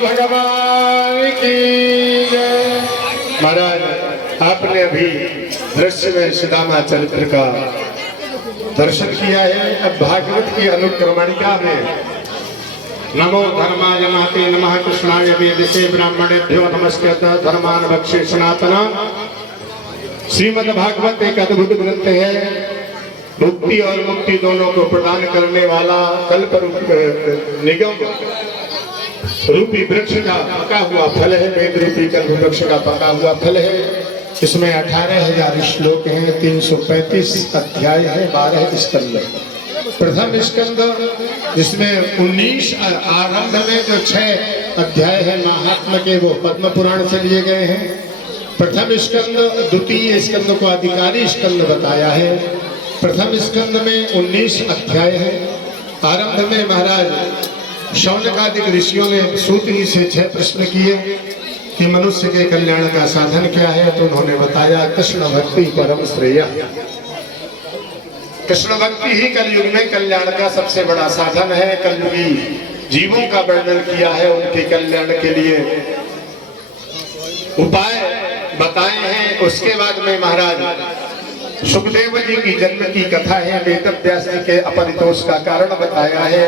भगवान की जय। महाराज, आपने अभी दृश्य में सुदामा चरित्र का दर्शन किया है। अब भागवत की अनुक्रमणिका में नमो धर्माय माते नमः कृष्णाय वेदसे ब्राह्मणेभ्यो नमस्कृत धर्मान भक्षे सनातना। श्रीमद् भागवत एक अद्भुत ग्रंथ है। मुक्ति और मुक्ति दोनों को प्रदान करने वाला कल्प निगम रूपी वृक्ष का पका हुआ फल है। वेद रूपी कल्प वृक्ष का पका हुआ फल है। इसमें 18,000 श्लोक हैं, 335 अध्याय है, 12 स्कंद। प्रथम स्कंद जिसमें 19 आरंभ में जो 6 अध्याय है महात्मा के, वो पद्म पुराण से लिए गए हैं। प्रथम स्कंद, द्वितीय स्कंद को अधिकारी स्कंद बताया है। प्रथम स्कंद में 19 अध्याय है। आरंभ में महाराज शौनकादिक ऋषियों ने सूत जी से 6 प्रश्न किए कि मनुष्य के कल्याण का साधन क्या है। तो उन्होंने बताया कृष्ण भक्ति परम श्रेय। कृष्ण भक्ति ही कलयुग में कल्याण का सबसे बड़ा साधन है। कलयुगी जीवों का वर्णन किया है, उनके कल्याण के लिए उपाय बताए हैं। उसके बाद में महाराज सुखदेव जी की जन्म की कथा है। वेद व्यास जी के अपरितोष का कारण बताया है।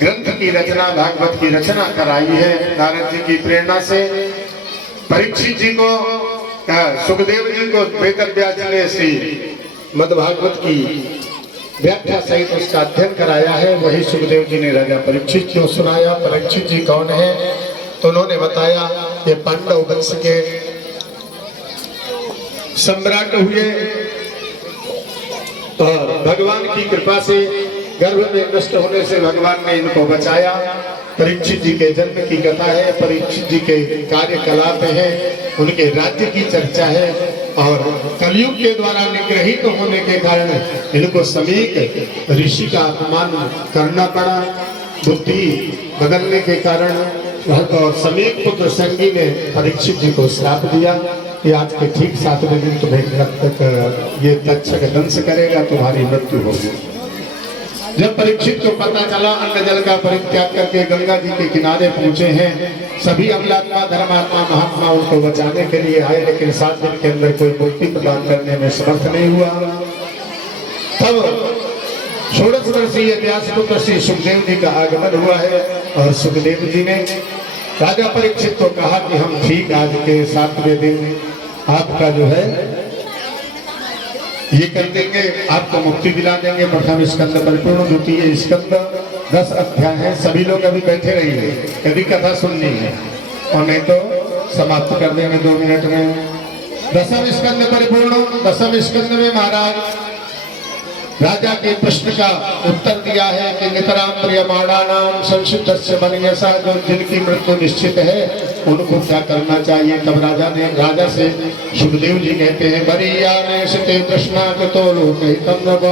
ग्रंथ की रचना, भागवत की रचना कराई है नारद जी की प्रेरणा से। परीक्षित जी को, सुखदेव जी को वेद व्यास जी ने श्रीमद् भागवत की व्याख्या सहित उसका अध्ययन कराया है। वही सुखदेव जी ने राजा परीक्षित को सुनाया। परीक्षित जी कौन है? तो उन्होंने बताया ये पांडव वंश के सम्राट हुए और भगवान की कृपा से गर्भ में नष्ट होने से भगवान ने इनको बचाया। परीक्षित जी के जन्म की कथा है। परीक्षित जी के कार्यकलाप है, उनके राज्य की चर्चा है। और कलयुग के द्वारा निग्रहित होने के कारण इनको समीक ऋषि का अपमान करना पड़ा। बुद्धि बदलने के कारण और समीक पुत्र संगी ने परीक्षित जी को श्राप दिया कि आज के ठीक 7वें दिन तुम्हें ये तक्षक दंश करेगा, तुम्हारी मृत्यु होगी। जब परीक्षित को पता चला, अन्न जल का परित्याग करके गंगा जी के किनारे पहुंचे हैं। सभी अमलात्मा धर्मात्मा महात्मा उनको बचाने के लिए आए, लेकिन 7 दिन के अंदर कोई मुक्ति प्रदान करने में समर्थ नहीं हुआ। तब 16 वर्षीय व्यासपुत्र श्री सुखदेव जी का आगमन हुआ है और सुखदेव जी ने राजा परीक्षित को कहा कि हम ठीक आज के 7वें दिन आपका जो है ये कर देंगे, आपको मुक्ति दिला देंगे। प्रथम स्कंद परिपूर्ण, द्वितीय स्कंद 10 अध्याय है। सभी लोग अभी बैठे रहेंगे यदि कथा सुननी है, और नहीं तो समाप्त कर देंगे 2 मिनट में। दसम स्कंद परिपूर्ण। दसम स्कंद में महाराज राजा के प्रश्न का उत्तर दिया है कि नितराम प्रियमाणानाम संशिष्टस्य मनयसा, जो जिनकी मृत्यु निश्चित है उनको क्या करना चाहिए। तब राजा से सुखदेव जी कहते हैं बरीयाने सिते प्रश्नाकृतो लोकहितम नव।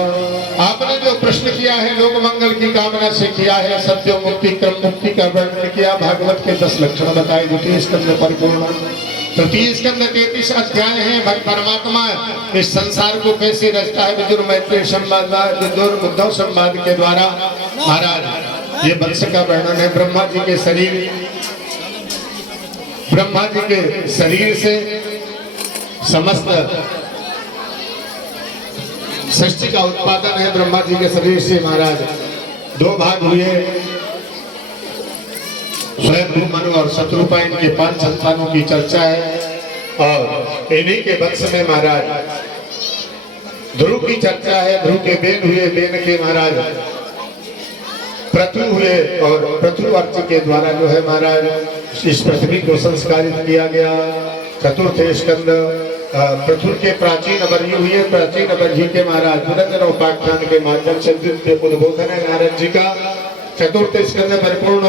आपने जो प्रश्न किया है लोक मंगल की कामना से किया है। सत्य मुक्ति क्रम मुक्ति का वर्णन किया। भागवत के 10 लक्षण बताए। द्वितीय स्कंद परिपूर्ण। तृतीय स्कंद 33 अध्याय है। परमात्मा इस संसार को कैसे रचता है। विदुर मैत्री संवाद, विदुर उद्धव संवाद के द्वारा महाराज ये वंश का वर्णन है। ब्रह्मा जी के शरीर से समस्त सृष्टि का उत्पादन है। ब्रह्मा जी के शरीर से महाराज 2 भाग हुए। स्वयं मनु और शत्रुपा, इनके 5 संतानों की चर्चा है। और इन्हीं के वंश में महाराज ध्रुव की चर्चा है। ध्रुव के बेन हुए, बेन के महाराज पृथु हुए और पृथु अर्च के द्वारा जो है महाराज इस पृथ्वी को संस्कारित किया गया। चतुर्थ स्कंद पृथु के प्राचीन अवधि हुए। प्राचीन अवधि के महाराज निरंजन उपाख्यान के माध्यम से दिव्य उद्बोधन है नारद जी का। चतुर्थ स्कंद परिपूर्ण।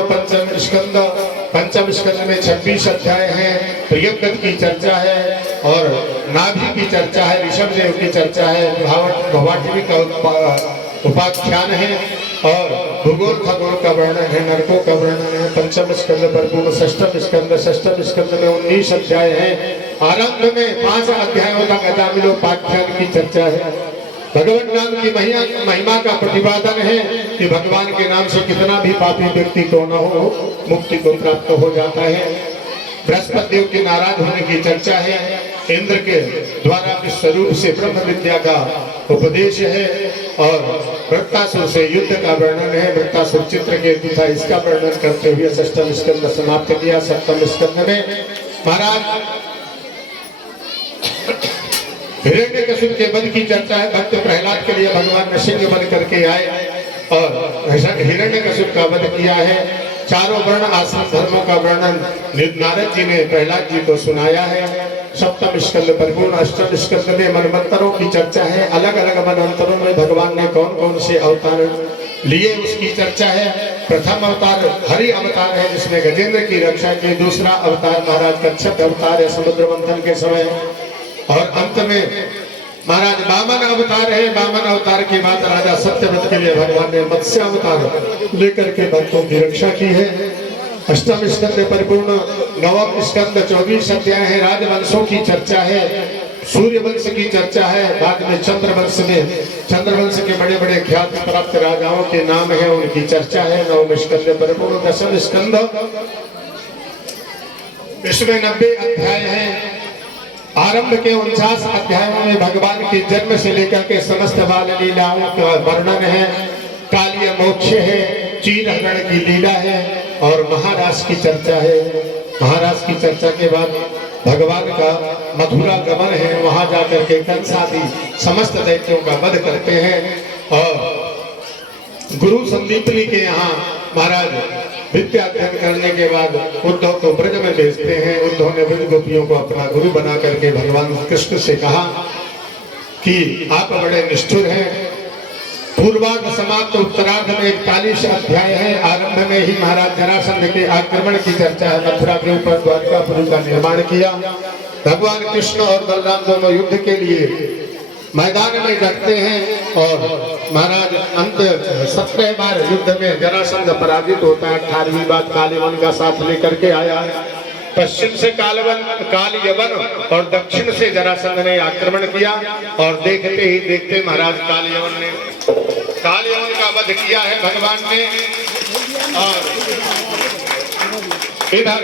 पंचम स्कंद में 26 अध्याय है। प्रियव्रत की चर्चा है और नाभि की चर्चा है। ऋषभ देव की चर्चा है। भवाटवी का उपाख्यान है और भूगोल खगोल का वर्णन है। नरकों का वर्णन है। पंचम स्कंद परिपूर्ण। षष्ठम स्कंद में 19 अध्याय है। आरंभ में 5 अध्यायों तक अजामिलोपाख्यान की चर्चा है। भगवान नाम की महिमा का प्रतिपादन है कि भगवान के नाम से कितना भी पापी व्यक्ति क्यों न हो मुक्ति को प्राप्त हो जाता है। बृहस्पति देव के नाराज होने की चर्चा है। इंद्र के द्वारा विश्व रूप से ब्रह्म विद्या का उपदेश है और वृत्तासुर से युद्ध का वर्णन है। वृत्तासुर चित्रकेतु था, इसका वर्णन करते हुए षष्ठम स्कंद समाप्त किया। सप्तम स्कंद में महाराज हिरण्यकशिप के वध की चर्चा है। भक्त प्रहलाद के लिए भगवान ने सिंह बन करके आए और हिरण्यकशिप का वध किया है। चारों वर्ण आश्रम धर्मों का वर्णन नारद जी ने प्रहलाद जी को सुनाया है। सप्तम स्कंद परिपूर्ण। अष्टम स्कंद में मनमंत्रों की चर्चा है। अलग अलग मनमंत्रों में भगवान ने कौन कौन से अवतार लिए उसकी चर्चा है। प्रथम अवतार हरि अवतार है जिसमें गजेंद्र की रक्षा की। दूसरा अवतार महाराज कच्छप अवतार है समुद्र मंथन के समय। और अंत में महाराज वामन अवतार है। वामन अवतार की बात राजा सत्यव्रत के लिए भगवान ने मत्स्य अवतार लेकर के भक्तों की रक्षा की है। अष्टम स्कंद परिपूर्ण। नवम स्कंद 24 अध्याय है। राजवंशों की चर्चा है। सूर्य वंश की चर्चा है। बाद में चंद्रवंश में चंद्रवंश के बड़े बड़े ख्यात प्राप्त राजाओं के नाम है, उनकी चर्चा है। नवम स्कंद परिपूर्ण। दसम स्कंद इसमें 90 अध्याय है। आरंभ के 49 अध्यायों में भगवान के जन्म से लेकर के समस्त बाल लीलाओं का वर्णन है। कालीय मोक्ष है, चीर हरण की लीला है और महाराज की चर्चा है। महाराज की चर्चा के बाद भगवान का मथुरा गमन है। वहां जाकर के कंस आदि समस्त दैत्यों का वध करते हैं और गुरु संदीपनी के यहाँ महाराज विद्या अध्ययन करने के बाद उद्धव को ब्रज में भेजते हैं। उद्धव ने ब्रज गोपियों को अपना गुरु बना करके भगवान कृष्ण से कहा कि आप बड़े निष्ठुर हैं। पूर्वार्ध समाप्त उत्तरार्ध में 41 अध्याय है। आरंभ में ही महाराज जरासंध के आक्रमण की चर्चा है। मथुरा के ऊपर द्वारकापुरी का निर्माण किया। भगवान कृष्ण और बलराम दोनों युद्ध के लिए मैदान में डटते हैं और महाराज अंत 17 बार युद्ध में जरासंध पराजित होता है। 18वीं बार कालीवन का साथ लेकर के आया है। पश्चिम से कालयवन और दक्षिण से जरासंध ने आक्रमण किया और देखते ही देखते महाराज कालयवन का वध किया है भगवान ने। और इधर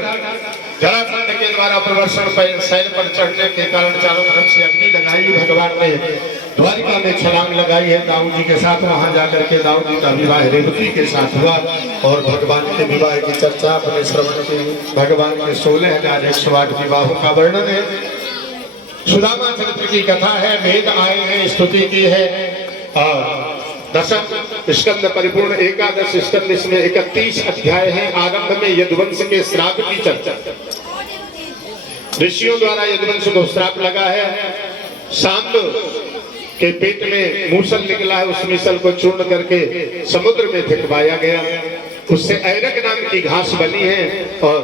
जरासंध के द्वारा प्रवर्षण शैल पर चढ़ने के कारण चारों तरफ से अग्नि लगाई। भगवान ने द्वारिका में छलांग लगाई है दाऊ जी के साथ। वहां जाकर के दाऊ जी का विवाह रेवती के साथ हुआ और भगवान के विवाह की चर्चा अपने श्रवण की। भगवान के 16,108 विवाहों का वर्णन है। सुदामा चरित्र की कथा है। वेद आए हैं, स्तुति की है। और दशम स्कंद परिपूर्ण। एकादश स्कंद इसमें 31 अध्याय है। आरंभ में यदुवंश के श्राप की चर्चा। ऋषियों द्वारा यदुवंश को श्राप लगा है। सांब के पेट में मूसल निकला है। उस मिसल को चूर्ण करके समुद्र में फेंकवाया गया। उससे ऐरक नाम की घास बनी है। और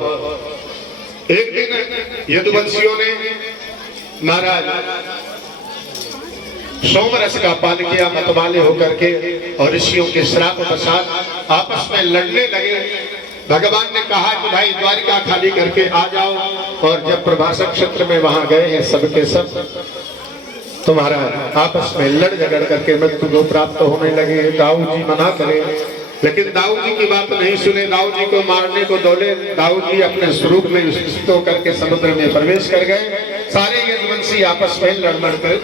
एक दिन यदुवंशियों ने महाराज सोमरस का पान किया मतवाले होकर के और ऋषियों के श्राप पश्चात आपस में लड़ने लगे। भगवान ने कहा कि भाई द्वारिका खाली करके आ जाओ। और जब प्रभाषक क्षेत्र में वहां गए हैं सबके सब तुम्हारा आपस में लड़ झगड़ करके मृत्यु को प्राप्त होने लगे। दाऊ जी मना करे लेकिन दाऊ जी की बात नहीं सुने। दाऊ जी को मारने को दौड़े। दाऊ जी अपने स्वरूप में विकसित होकर के समुद्र में प्रवेश कर गए। सारे यदुवंशी आपस में लड़ कर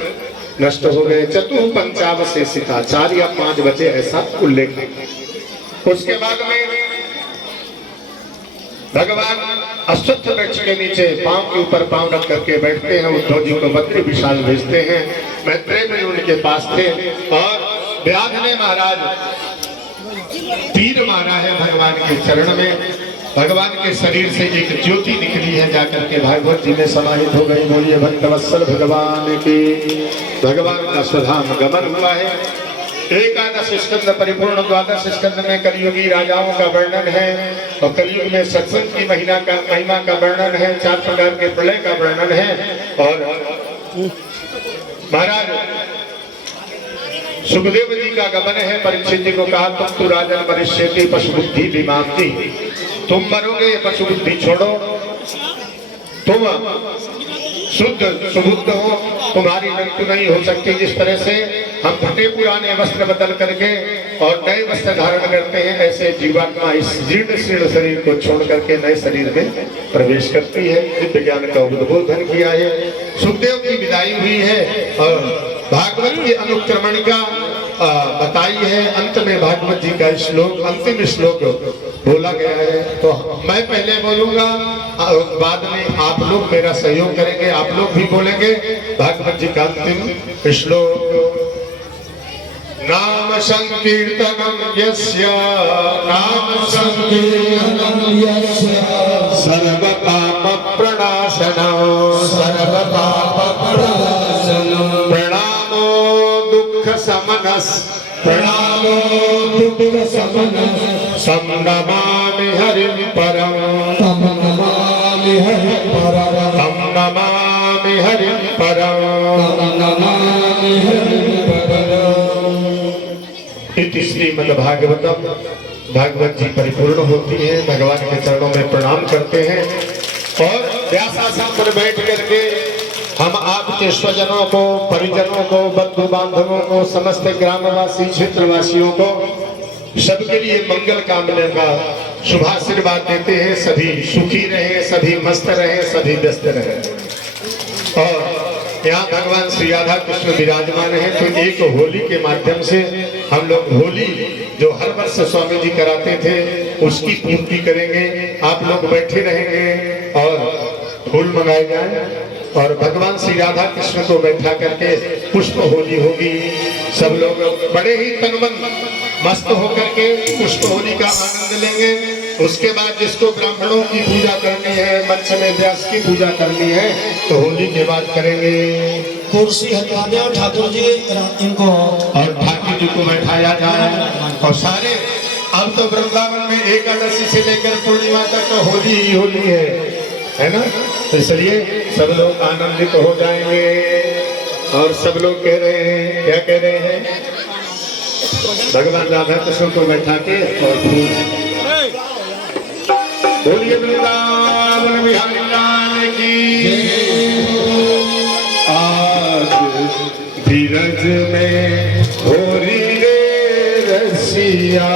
नष्ट हो गए। चतुः पंचावशेषिता 4 या 5 बचे ऐसा उल्लेख है। उसके बाद में भगवान अश्वत्थ वृक्ष के नीचे पांव के ऊपर पांव रख करके बैठते हैं। उद्धव जी को बद्री विशाल भेजते हैं। मैत्रेय में उनके पास थे और व्याध ने महाराज तीर मारा है भगवान के चरण में। भगवान के शरीर से एक ज्योति निकली है जाकर के भागवत जी में समाहित हो गई। बोलिए भक्तवत्सल भगवान की। भगवान का स्वधाम गमन हुआ है। एकादश स्कंद परिपूर्ण। द्वादश स्कंद में कलियुगी राजाओं का वर्णन है और कलियुग में सत्संग की महिमा का वर्णन है। 4 प्रकार के प्रलय का वर्णन है। और महाराज सुखदेव जी का गमन है। परीक्षित जी को कहा तुम तो राजन वरिष्यति पशु बुद्धि विमाप्ति। तुम मरोगे ये पशु बुद्धि छोड़ो। तुम शुद्ध सुबुद्ध हो, तुम्हारी मृत्यु नहीं हो सकती। जिस तरह से हम फटे पुराने वस्त्र बदल करके और नए वस्त्र धारण करते हैं, ऐसे जीवात्मा इस जीर्ण शीर्ण शरीर को छोड़ करके नए शरीर में प्रवेश करती है। दिव्य ज्ञान का उद्बोधन किया है, सुखदेव की विदाई हुई है और भागवत की अनुक्रमणिका बताई है। अंत में भागवत जी का श्लोक, अंतिम श्लोक बोला गया है। तो मैं पहले बोलूंगा, बाद में आप लोग मेरा सहयोग करेंगे, आप लोग भी बोलेंगे भागवत जी का अंतिम श्लोक। नाम संकीर्तनम यस्य, नाम संकीर्तनम यस्य, सर्व पाप प्रणाशनम, सर्व पाप प्रणाशनम, प्रणामो दुख समनस, प्रणामो दुख समनस, तं नमामि हरिं परम, तं नमामि हरिं परम, तं नमामि हरिं परम, तं नमामि हरिं परम। इति श्रीमद्भागवतम। भागवत जी परिपूर्ण होती है, भगवान के चरणों में प्रणाम करते हैं और व्यासासन पर बैठ करके हम आपके स्वजनों को, परिजनों को, बंधु बांधवों को, समस्त ग्रामवासी क्षेत्रवासियों को सबके लिए मंगल कामना का शुभाशीर्वाद देते हैं। सभी सुखी रहे, सभी मस्त रहे, सभी व्यस्त रहे। और यहाँ भगवान श्री राधा कृष्ण विराजमान है, तो एक होली के माध्यम से हम लोग होली जो हर वर्ष स्वामी जी कराते थे उसकी पूर्ति करेंगे। आप लोग बैठे रहेंगे और फूल मंगाए जाए और भगवान श्री राधा कृष्ण को बैठा करके पुष्प होली होगी। सब लोग बड़े ही तनमन मस्त होकर के पुष्प होली का आनंद लेंगे। उसके बाद जिसको ब्राह्मणों की पूजा करनी है, मंच में व्यास की पूजा करनी है, तो होली के बाद करेंगे। कुर्सी हटा दे और ठाकुर जी इनको, और ठाकुर जी को बैठाया जाए। और सारे अब तो वृंदावन में एकादशी से लेकर पूर्णिमा तक तो होली ही होली है ना। तो इसलिए सब लोग आनंदित हो जाएंगे। और सब लोग कह रहे हैं, क्या कह रहे हैं, भगवान राधा कृष्ण को बैठा के और फूल। बोलिए वृंदावन बिहारी लाल की। आज धीरज में होरी रे रसिया,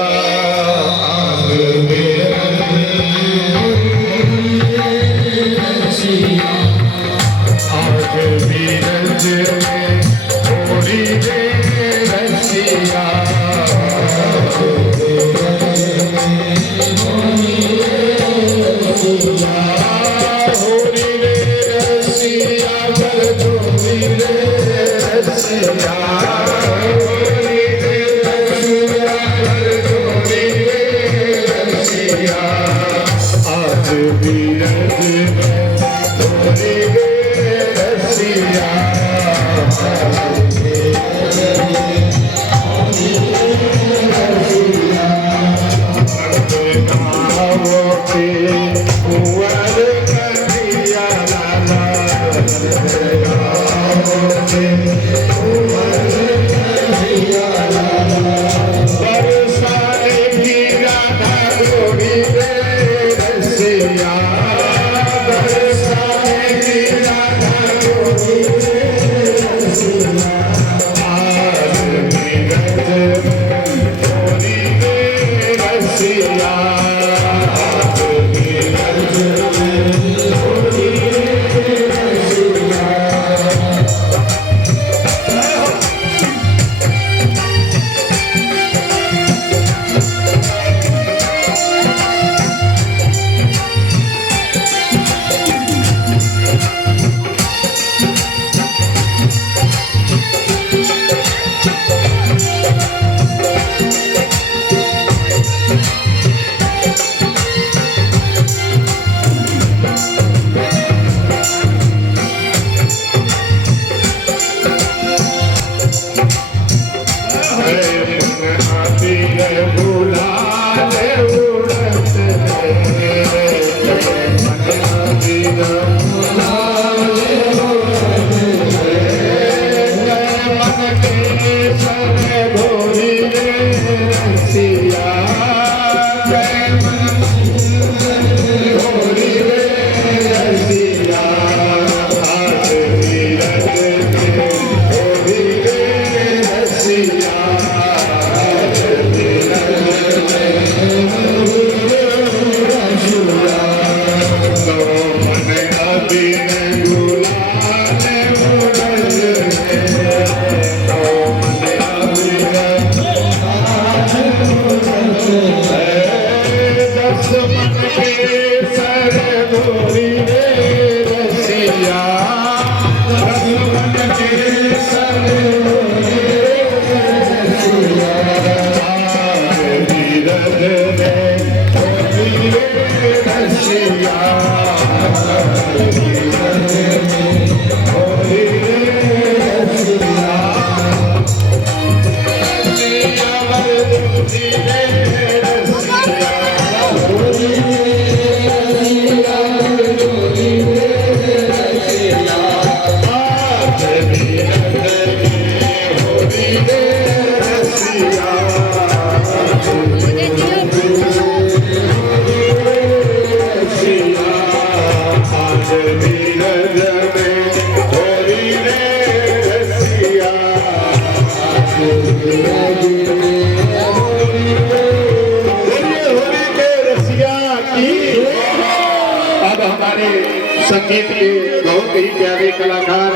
संगीत के बहुत ही प्यारे कलाकार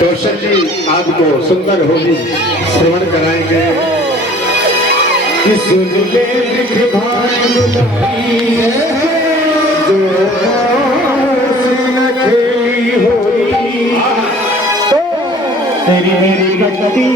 कौशल जी आपको सुंदर होली श्रवण कराएंगे। सुन ले खेली होली तेरी मेरी गति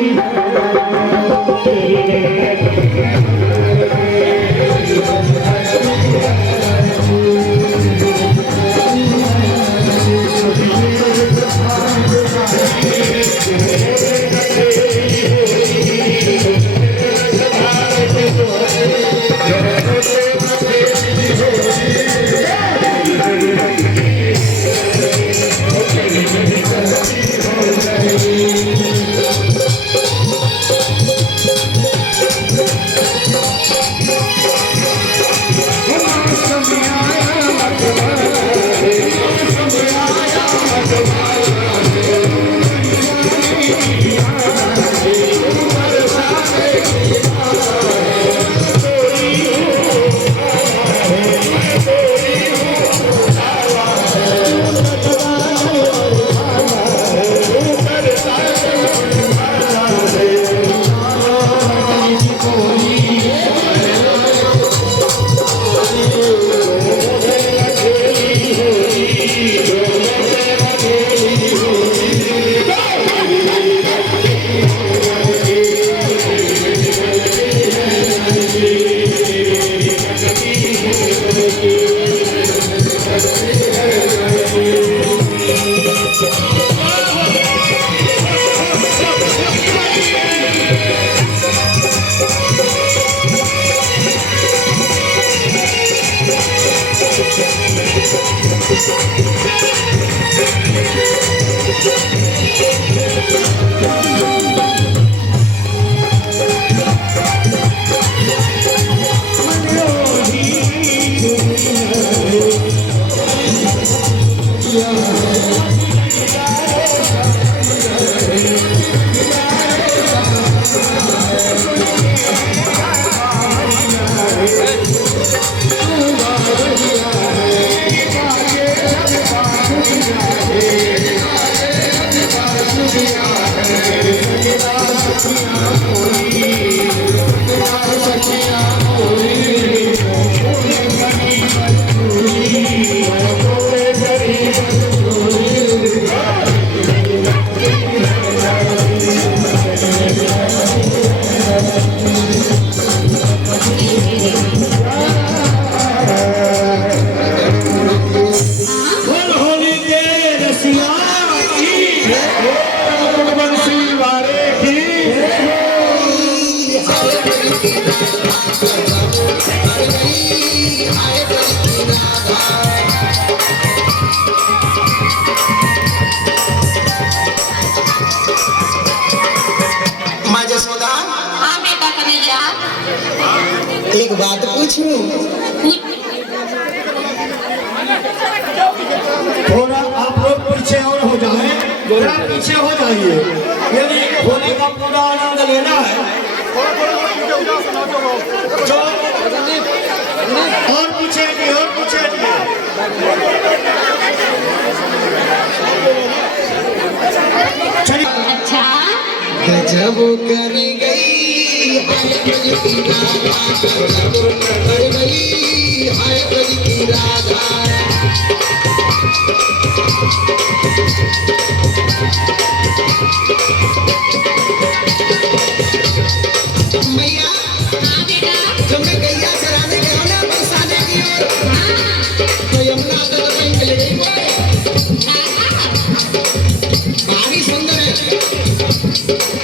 एक बात पूछूं? थोड़ा आप लोग पीछे और हो जाए, थोड़ा पीछे हो जाइए। यदि होली का पूरा आनंद लेना है जो और पीछे की और पीछे की। अच्छा गजब कर गई मैया, हाँ बेटा, तुमने गैया चराने गया ना बरसाने की ओर। हाय